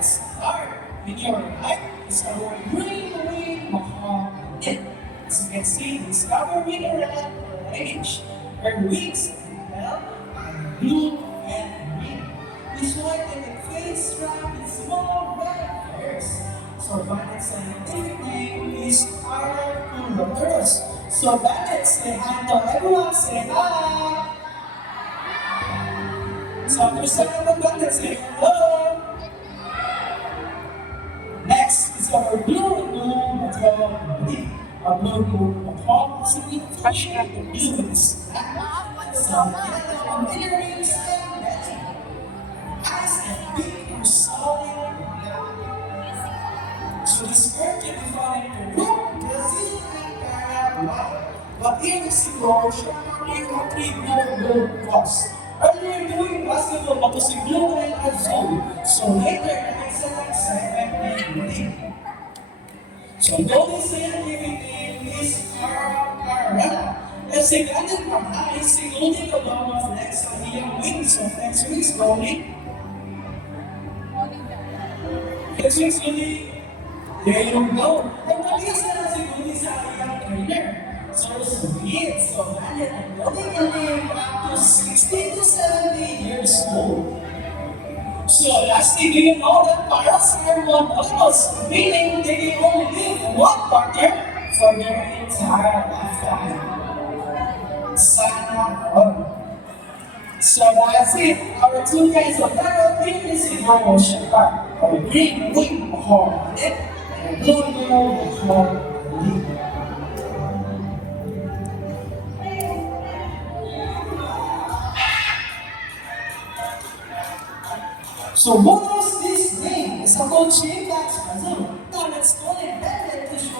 let's start with your right. Is our green wing mahogany. As you can see, it's covered with a red orange. Her wings well, are blue and green. This white and the face wrapped in small red hairs. So Bannet's scientific name is Arcturus. So Bannet, say hi to everyone. Say hi. So understand naman Bannet, say hello. Next is our blue moon maternity. Our blue moon maternity simply touching the blues. Some yellow earrings and belly. Eyes and beak are solid black. So this bird can be found in Peru, Brazil, and Paraguay. But here in Cebu, siya ang three blue cross. Earlier doing basketball, but si blue and azul. So later, excellent segment. So golden scientific name is Carcara. Kasi ganun pa nga, ay si Golden Obama flex ang iyong wings. So flex wings, Golden. Flex wings, Golden. There you go. Ang malinis na si Golden sa iyong career. So sweet. So ganun ang Golden can live up to 60 to 70 years old. So lastly, do you know that parrots are monogamous, meaning they can only live with one partner for their entire lifetime. Sana all. So that's it. Our two kinds of parrot is in our ocean park. Our green wing hornet and blue wing hornet. So what was this name? It's a coaching.